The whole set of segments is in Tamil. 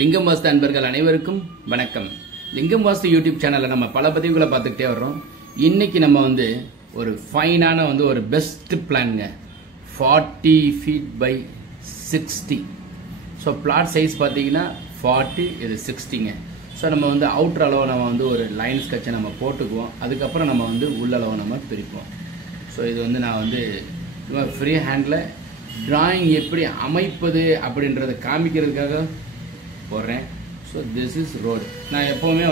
லிங்கம் வாஸ்து அன்பர்கள் அனைவருக்கும் வணக்கம். லிங்கம் வாஸ்து யூடியூப் சேனல்ல நம்ம பல பதிவுகளை பார்த்துக்கிட்டே வர்றோம். இன்னைக்கு நம்ம ஒரு ஃபைனான ஒரு பெஸ்ட் பிளான்ங்க. 40 feet by 60. So plot size பார்த்தீங்கன்னா 40, இது 60ங்க. ஸோ நம்ம அவுட்டர் அளவை நம்ம ஒரு லைன் ஸ்கெட்சை நம்ம போட்டுக்குவோம். அதுக்கப்புறம் நம்ம உள்ளளவை நம்ம பிரிப்போம். ஸோ இது நான் ஃப்ரீ ஹேண்டில் டிராயிங் எப்படி அமைப்பது அப்படின்றத காமிக்கிறதுக்காக போடுறேன். So this is road. நான் எப்போவுமே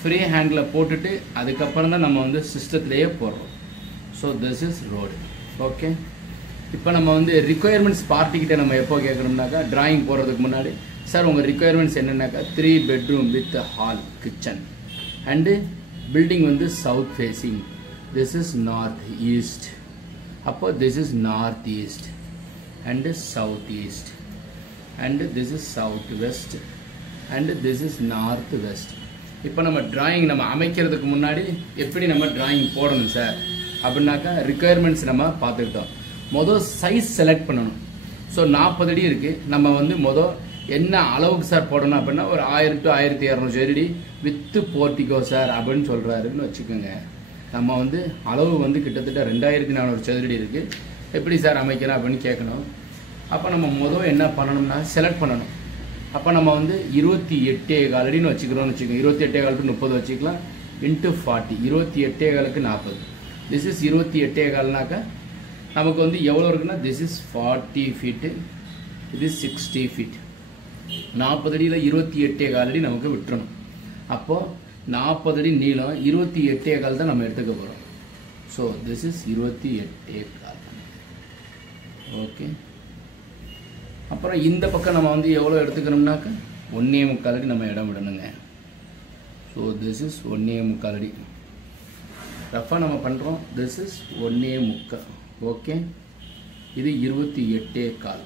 ஃப்ரீ ஹேண்டில் போட்டுட்டு அதுக்கப்புறம் தான் நம்ம சிஸ்டத்துலேயே போடுறோம். So this is road. Okay, இப்போ நம்ம ரிக்குயர்மெண்ட்ஸ் பார்ட்டிக்கிட்ட நம்ம எப்போ கேட்கணும்னாக்கா, டிராயிங் போடுறதுக்கு முன்னாடி சார் உங்கள் ரிக்குயர்மெண்ட்ஸ் என்னென்னாக்கா 3 bedroom with hall kitchen and building south facing. This is north east. அப்போ this is north east and south east and this is southwest and this is northwest. இப்போ நம்ம டிராயிங் நம்ம அமைக்கிறதுக்கு முன்னாடி எப்படி நம்ம டிராயிங் போடணும் சார் அப்படின்னாக்கா, ரிக்குயர்மெண்ட்ஸ் நம்ம பார்த்துக்கிட்டோம். மொதல் சைஸ் செலக்ட் பண்ணணும். ஸோ 40 அடி இருக்குது. நம்ம மொதல் என்ன அளவுக்கு சார் போடணும் அப்படின்னா, ஒரு 1000 to 1200 சதுரடி வித்து போர்ட்டிகோ சார் அப்படின்னு சொல்கிறாருன்னு வச்சுக்கோங்க. நம்ம அளவு கிட்டத்தட்ட 2400 சதுரடி இருக்குது. எப்படி சார் அமைக்கிறோம் அப்படின்னு கேட்கணும். அப்போ நம்ம மொதல் என்ன பண்ணணும்னா செலக்ட் பண்ணணும். அப்போ நம்ம 28.25 அடின்னு வச்சுக்கிறோம்னு வச்சுக்கோங்க. 28.25 to 30 வச்சுக்கலாம். இன்ட்டு 40, 28.25க்கு 40. திஸ் இஸ் 28.25னாக்கா நமக்கு எவ்வளோ இருக்குன்னா, திஸ் இஸ் 40 feet, இது 60 feet. 40 அடியில் 28.25 அடி நமக்கு விட்டுறணும். அப்போது 40 அடி நீளம், 28.25 தான் நம்ம எடுத்துக்க போகிறோம். So this is 28.25. ஓகே, அப்புறம் இந்த பக்கம் நம்ம எவ்வளோ எடுத்துக்கணும்னாக்கா 1.25 அடி நம்ம இடம் விடணுங்க. ஸோ திஸ் இஸ் 1.25 அடி ரஃபாக நம்ம பண்ணுறோம். This is 1.25. ஓகே, இது 28.25.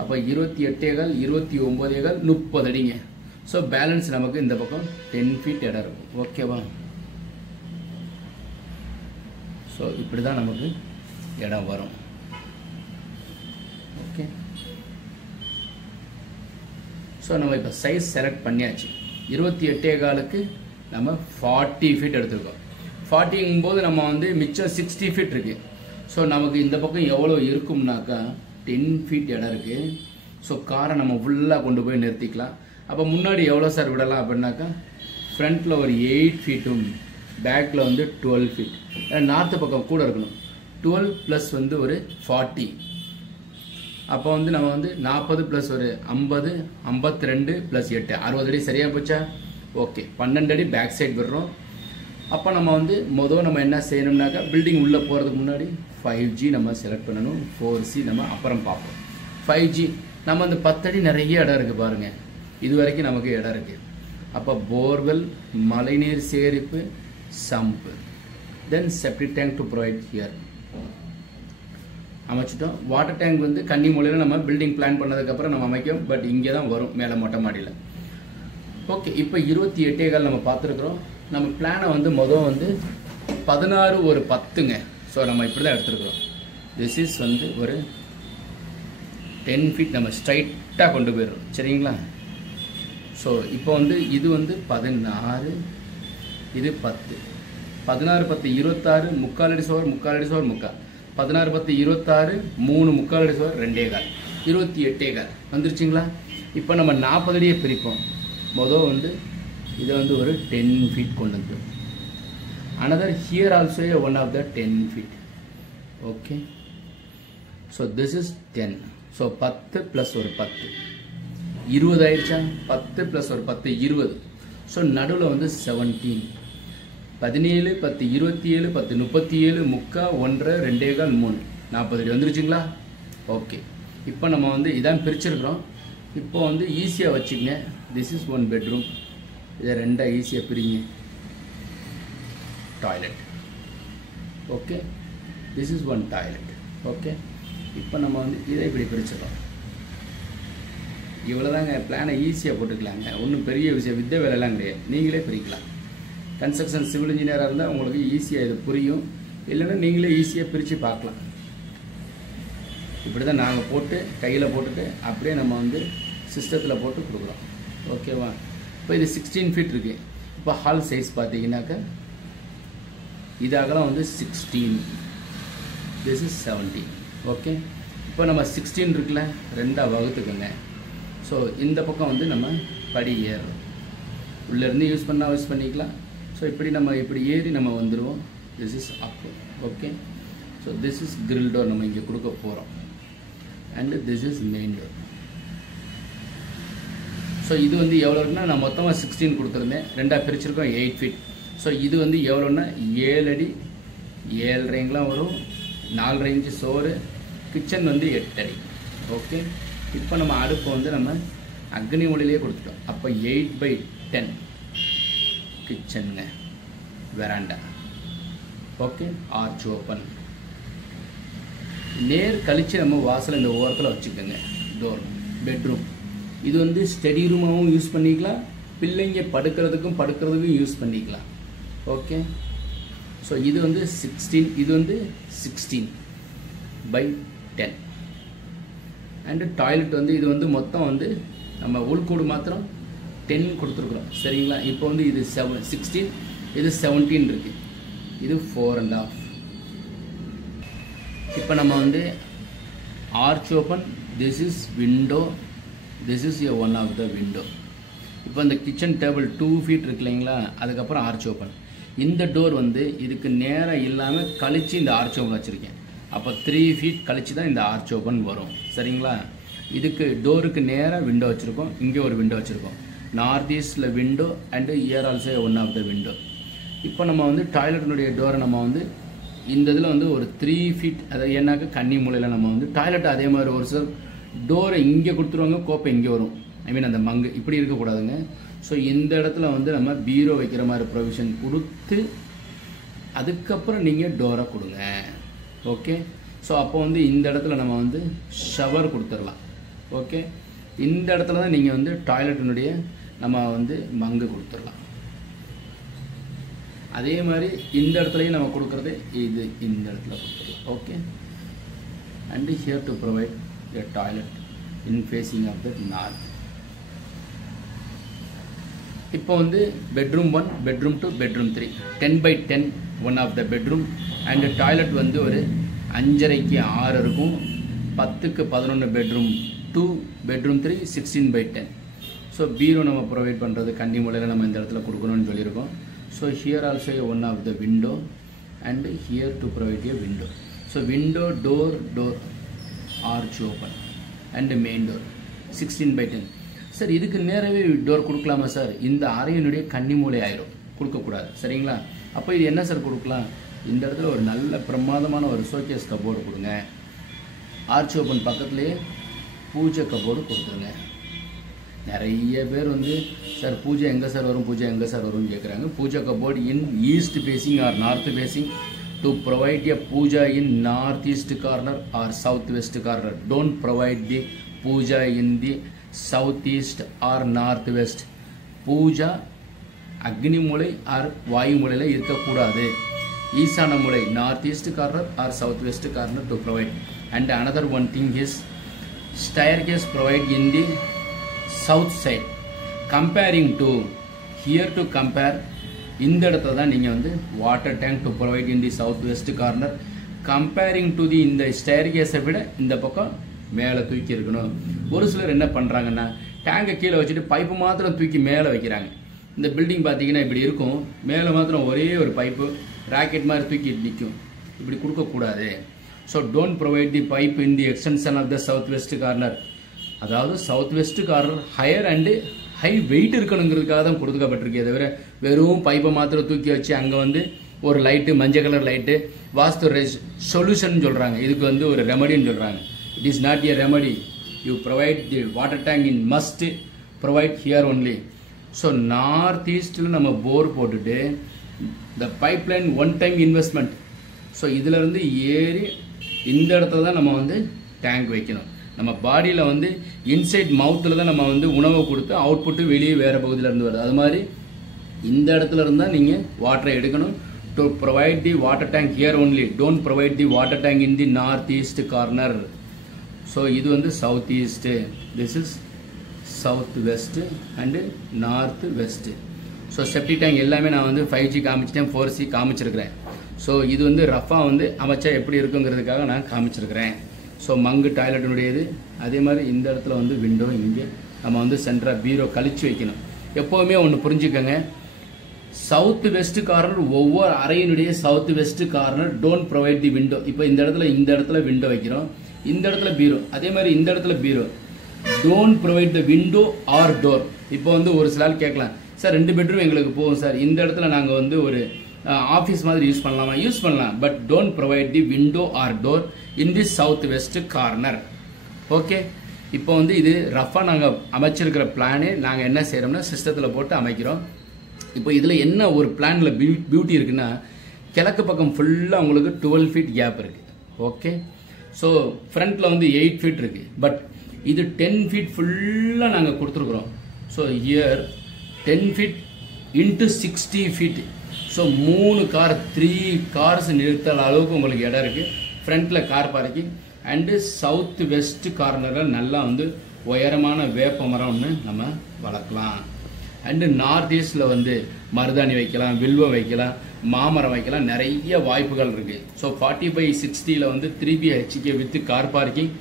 அப்போ 28.25, 29.25, 30 அடிங்க. ஸோ பேலன்ஸ் நமக்கு இந்த பக்கம் 10 feet இடம் இருக்கும். ஓகேவா? ஸோ இப்படி தான் நமக்கு இடம் வரும். ஓகே, ஸோ நம்ம இப்போ சைஸ் செலக்ட் பண்ணியாச்சு. 28.25க்கு நம்ம 40 feet எடுத்துருக்கோம். 40ங்கும்போது நம்ம மிச்சம் 60 feet இருக்குது. ஸோ நமக்கு இந்த பக்கம் எவ்வளோ இருக்கும்னாக்கா 10 feet இடம் இருக்குது. ஸோ காரை நம்ம ஃபுல்லாக கொண்டு போய் நிறுத்திக்கலாம். அப்போ முன்னாடி எவ்வளோ சார் விடலாம் அப்படின்னாக்கா, ஃப்ரண்ட்டில் ஒரு 8 feet, பேக்கில் 12 feet. நார்த்து பக்கம் கூட இருக்கணும். 12 + ஒரு 40. அப்போ நம்ம 40 + ஒரு 50, 52 + 8, 60 அடி சரியாக போச்சா? ஓகே, 12 அடி பேக் சைடு விடுறோம். அப்போ நம்ம மொதல் நம்ம என்ன செய்யணும்னாக்கா, பில்டிங் உள்ளே போகிறதுக்கு முன்னாடி 5G நம்ம செலக்ட் பண்ணணும். 4C நம்ம அப்புறம் பார்ப்போம். 5G நம்ம 10 அடி நிறைய இடம் இருக்குது பாருங்கள். இது வரைக்கும் நமக்கு இடம் இருக்குது. அப்போ போர்வெல், மழைநீர் சேகரிப்பு, sump, then septic tank to provide here அமைச்சிட்டோம். வாட்டர் டேங்க் கன்னி மூலையில் நம்ம பில்டிங் பிளான் பண்ணதுக்கப்புறம் நம்ம அமைக்கும். பட் இங்கே தான் வரும், மேலே மொட்டை மாடியில். ஓகே, இப்போ 28.25 நம்ம பார்த்துருக்குறோம். நம்ம பிளானை மொதல் 16 ஒரு 10ங்க. ஸோ நம்ம இப்படி தான் எடுத்துருக்குறோம். திஸ் இஸ் ஒரு 10 feet நம்ம ஸ்ட்ரைட்டாக கொண்டு போயிடுறோம். சரிங்களா? ஸோ இப்போ இது 16, இது 10. 16 10 26, 3/4 அடி சுவர், 3/4 அடி சுவர், 3/4. 16 10 26, 3 3/4 அடி சுவர், 2.25, 28.25 வந்துருச்சுங்களா? இப்போ நம்ம 40 அடியை பிரிப்போம். மொதல் இதை ஒரு 10 feet கொண்டு வந்து, another here also one of the 10 feet. Okay, so this is 10. So 10 + ஒரு 10 20 ஆயிடுச்சா? 10 + ஒரு 10 20. ஸோ நடுவில் 17, 17 10 27 10 37 3/4 1 2.25 3 40 அடி வந்துருச்சுங்களா? ஓகே, இப்போ நம்ம இதான் பிரிச்சிருக்கிறோம். இப்போ ஈஸியாக வச்சுக்கங்க. This is 1 bedroom. இதை 2ஆக ஈஸியாக பிரிங்க. Toilet. Okay, this is 1 toilet. Okay, இப்போ நம்ம இதை இப்படி பிரிச்சிடலாம். இவ்வளோதாங்க. பிளானை ஈஸியாக போட்டுக்கலாங்க. ஒன்றும் பெரிய விஷயம், வித்த வேலைலாம் கிடையாது. நீங்களே பிரிக்கலாம். கன்ஸ்ட்ரக்ஷன் சிவில் இன்ஜினியராக இருந்தால் உங்களுக்கு ஈஸியாக இது புரியும். இல்லைன்னா நீங்களே ஈஸியாக பிரித்து பார்க்கலாம். இப்படி தான் நாங்கள் போட்டு கையில் போட்டுட்டு அப்படியே நம்ம சிஸ்டத்தில் போட்டு கொடுக்குறோம். ஓகேவா? இப்போ இது 16 ஃபீட் இருக்குது. இப்போ ஹால் சைஸ் பார்த்தீங்கன்னாக்கா இது அகலம் வந்து 16, திஸ் இஸ் 17. ஓகே, இப்போ நம்ம 16 இருக்குல்ல, 2ஆக வகுத்துக்கோங்க. ஸோ இந்த பக்கம் வந்து நம்ம படி ஏறுறோம். உள்ளேருந்து யூஸ் பண்ணிக்கலாம். ஸோ இப்படி நம்ம இப்படி ஏறி நம்ம வந்துடுவோம். This is up. Okay, so this is grill door நம்ம இங்கே கொடுக்க போகிறோம். And this is main door. So இது வந்து எவ்வளோன்னா நான் மொத்தமாக 16 கொடுத்துருந்தேன், 2ஆக பிரிச்சிருக்கோம் 8 ஃபீட். ஸோ இது வந்து எவ்வளோன்னா 7 அடி 7.5 வரும், 4 இன்ச்சு சோறு. கிச்சன் வந்து 8 அடி. ஓகே, இப்போ நம்ம அடுப்பு வந்து நம்ம அக்னி ஒளியிலே கொடுத்துட்டோம். அப்போ 8/10 கிச்சனுங்க, வெராண்டா. Okay, arch open. நேர் கழித்து நம்ம வாசல் இந்த ஓரத்தில் வச்சுக்கோங்க. Door bedroom. இது வந்து ஸ்டடி ரூமாகவும் யூஸ் பண்ணிக்கலாம், பிள்ளைங்க படுக்கிறதுக்கும் யூஸ் பண்ணிக்கலாம். ஓகே, ஸோ இது வந்து 16, இது வந்து 16/10. அண்டு டாய்லெட் வந்து இது வந்து மொத்தம் வந்து நம்ம உள்கூடு மாத்திரம் 10 கொடுத்துருக்குறோம். சரிங்களா? இப்போ வந்து இது 16, இது 17 இருக்குது, இது 4.5. இப்போ நம்ம வந்து arch open, this is window, this is one of the window. இப்போ இந்த கிச்சன் டேபிள் 2 ஃபீட் இருக்கு இல்லைங்களா, அதுக்கப்புறம் ஆர்ச் ஓப்பன். இந்த டோர் வந்து இதுக்கு நேராக இல்லாமல் கழித்து இந்த ஆர்ச் ஓப்பன் வச்சுருக்கேன். அப்போ 3 ஃபீட் கழித்து தான் இந்த ஆர்ச் ஓப்பன் வரும். சரிங்களா? இதுக்கு டோருக்கு நேராக விண்டோ வச்சுருக்கோம், இங்கே ஒரு விண்டோ வச்சுருக்கோம். நார்த் ஈஸ்டில் window and here also one of the window. இப்போ நம்ம வந்து டாய்லெட்டினுடைய டோரை நம்ம வந்து இந்த இதில் வந்து ஒரு 3 ஃபீட், அதாவது ஏன்னாக்க கன்னி மூலையில் நம்ம வந்து டாய்லெட் அதே மாதிரி ஒரு சில டோரை இங்கே கொடுத்துருவாங்க, கோப்பை இங்கே வரும். ஐ மீன் அந்த மங்கு இப்படி இருக்கக்கூடாதுங்க. ஸோ இந்த இடத்துல வந்து நம்ம பீரோ வைக்கிற மாதிரி ப்ரொவிஷன் கொடுத்து அதுக்கப்புறம் நீங்கள் டோரை கொடுங்க. ஓகே, ஸோ அப்போ வந்து இந்த இடத்துல நம்ம வந்து ஷவர் கொடுத்துடலாம். ஓகே, இந்த இடத்துல தான் நீங்கள் வந்து டாய்லெட்டினுடைய நம்ம வந்து மங்கு கொடுத்துடலாம். அதே மாதிரி இந்த இடத்துலையும் நம்ம கொடுக்குறது இது இந்த இடத்துல கொடுத்துடலாம். Okay, and here to provide a toilet in facing of the north. இப்போ வந்து bedroom 1, bedroom 2, bedroom 3, 10/10 one of the bedroom, and toilet வந்து ஒரு 5.5க்கு 6 இருக்கும், 10க்கு 11 bedroom 2, bedroom 3 16/10. ஸோ பீரோ நம்ம ப்ரொவைட் பண்ணுறது கன்னி மூலையில் நம்ம இந்த இடத்துல கொடுக்கணும்னு சொல்லியிருக்கோம். So here also one of the window and here to provide a window. So window door arch open and main door 16/10. Sir இதுக்கு நேரவே டோர் கொடுக்கலாமா சார்? இந்த அறையினுடைய கன்னி மூலை ஆயிரும், கொடுக்கக்கூடாது. சரிங்களா? அப்போ இது என்ன சார் கொடுக்கலாம்? இந்த இடத்துல ஒரு நல்ல பிரமாதமான ஒரு ஷோகேஸ் கபோர்டு கொடுங்க. ஆர்ச் ஓப்பன் பக்கத்துலேயே பூஜை கபோர்டு கொடுத்துருங்க. நிறைய பேர் வந்து சார் பூஜை எங்கே சார் வரும், பூஜை எங்கே சார் வரும்னு கேட்குறாங்க. பூஜை cupboard in east facing or north facing to provide a puja in northeast corner or southwest corner. Don't provide the puja in the southeast or northwest. Puja அக்னி மூலை ஆர் வாயு மூலையில் இருக்கக்கூடாது. ஈசான மூலை north east corner or south west corner to provide. And another one thing is staircase provide in the south side. Comparing to here to compare, இந்த இடத்துல தான் நீங்கள் வந்து water tank to provide in the south west corner. Comparing to the இந்த ஸ்டேர்கேஸை விட இந்த பக்கம் மேலே தூக்கி இருக்கணும். ஒரு சிலர் என்ன பண்ணுறாங்கன்னா டேங்கை கீழே வச்சுட்டு பைப்பு மாத்திரம் தூக்கி மேலே வைக்கிறாங்க. இந்த பில்டிங் பார்த்தீங்கன்னா இப்படி இருக்கும், மேலே மாத்திரம் ஒரே ஒரு பைப்பு ராக்கெட் மாதிரி தூக்கி நிற்கும். இப்படி கொடுக்கக்கூடாது. So don't provide the pipe in the extension of the south west corner. அதாவது south west corner higher and high weight இருக்கணுங்கிறதுக்காக தான் கொடுக்கப்பட்டிருக்கே தவிர வெறும் பைப்பை மாத்திரம் தூக்கி வச்சு அங்கே வந்து ஒரு லைட்டு மஞ்சள் கலர் லைட்டு வாஸ்து சொல்யூஷன் சொல்கிறாங்க. இதுக்கு வந்து ஒரு ரெமடின்னு சொல்கிறாங்க. It is not a remedy. You provide the water tank in must provide here only. So north ஈஸ்டில் நம்ம போர் போட்டுட்டு the pipeline one time investment. So இதிலேருந்து ஏறி இந்த இடத்துல தான் நம்ம வந்து டேங்க் வைக்கணும். நம்ம பாடியில் வந்து இன்சைட் மவுத்தில் தான் நம்ம வந்து உணவை கொடுத்து அவுட்புட்டு வெளியே வேறு பகுதியில் இருந்து வருது. அது மாதிரி இந்த இடத்துல இருந்தால் நீங்கள் வாட்டரை எடுக்கணும். To provide the water tank here only. Don't provide the water tank in the north east corner. So இது வந்து south east, this is south west and north west. So septic tank எல்லாமே நான் வந்து 5G காமிச்சிட்டேன், 4C காமிச்சிருக்கிறேன். ஸோ இது வந்து ரஃபாக வந்து அமைச்சா எப்படி இருக்குங்கிறதுக்காக நான் காமிச்சிருக்கிறேன். ஸோ மங்கு டாய்லெட்டினுடையது. அதே மாதிரி இந்த இடத்துல வந்து விண்டோ, இங்கே நம்ம வந்து சென்டராக பீரோ கழிச்சு வைக்கணும். எப்போவுமே ஒன்று புரிஞ்சுக்கோங்க, சவுத் வெஸ்ட் கார்னர் ஒவ்வொரு அறையினுடைய south west corner don't provide the window. இப்போ இந்த இடத்துல விண்டோ வைக்கிறோம், இந்த இடத்துல பீரோ, அதே மாதிரி இந்த இடத்துல bureau. Don't provide the window or door. இப்போ வந்து ஒரு சில ஆள் கேட்கலாம், சார் 2 பெட்ரூம் எங்களுக்கு போகும் சார், இந்த இடத்துல நாங்கள் வந்து ஒரு ஆஃபீஸ் மாதிரி யூஸ் பண்ணலாமா? யூஸ் பண்ணலாம், but don't provide the window or door in the south west corner. Okay, இப்போ வந்து இது ரஃபாக நாங்கள் அமைச்சிருக்கிற பிளானே நாங்கள் என்ன செய்கிறோம்னா சிஸ்டத்தில் போட்டு அமைக்கிறோம். இப்போ இதில் என்ன ஒரு பிளானில் பியூட்டி இருக்குன்னா, கிழக்கு பக்கம் ஃபுல்லாக உங்களுக்கு 12 feet கேப் இருக்குது. ஓகே, ஸோ ஃப்ரண்ட்டில் வந்து 8 feet இருக்குது, பட் இது 10 feet ஃபுல்லாக நாங்கள் கொடுத்துருக்குறோம். So here 10 feet into 60 feet. So 3 cars நிறுத்தல் அளவுக்கு உங்களுக்கு இடம் இருக்குது. ஃப்ரண்ட்டில் car parking and south west கார்னரில் நல்லா வந்து உயரமான வேப்ப மரம் ஒன்று நம்ம வளர்க்கலாம். அண்டு நார்த் ஈஸ்டில் வந்து மருதாணி வைக்கலாம், வில்வம் வைக்கலாம், மாமரம் வைக்கலாம், நிறைய வாய்ப்புகள் இருக்குது. ஸோ 40/60 வந்து 3BHK with car parking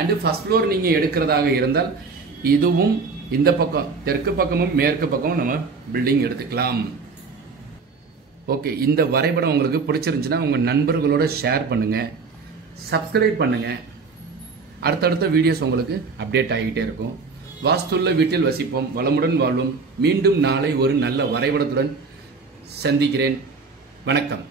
and first floor நீங்கள் எடுக்கிறதாக இருந்தால் இதுவும் இந்த பக்கம் தெற்கு பக்கமும் மேற்கு பக்கமும் நம்ம பில்டிங் எடுத்துக்கலாம். ஓகே, இந்த வரைபடம் உங்களுக்கு பிடிச்சிருந்துச்சுன்னா உங்கள் நண்பர்களோட ஷேர் பண்ணுங்கள், சப்ஸ்கிரைப் பண்ணுங்கள். அடுத்தடுத்த வீடியோஸ் உங்களுக்கு அப்டேட் ஆகிட்டே இருக்கும். வாஸ்துள்ள வீட்டில் வசிப்போம், வளமுடன் வாழ்வோம். மீண்டும் நாளை ஒரு நல்ல வரைபடத்துடன் சந்திக்கிறேன். வணக்கம்.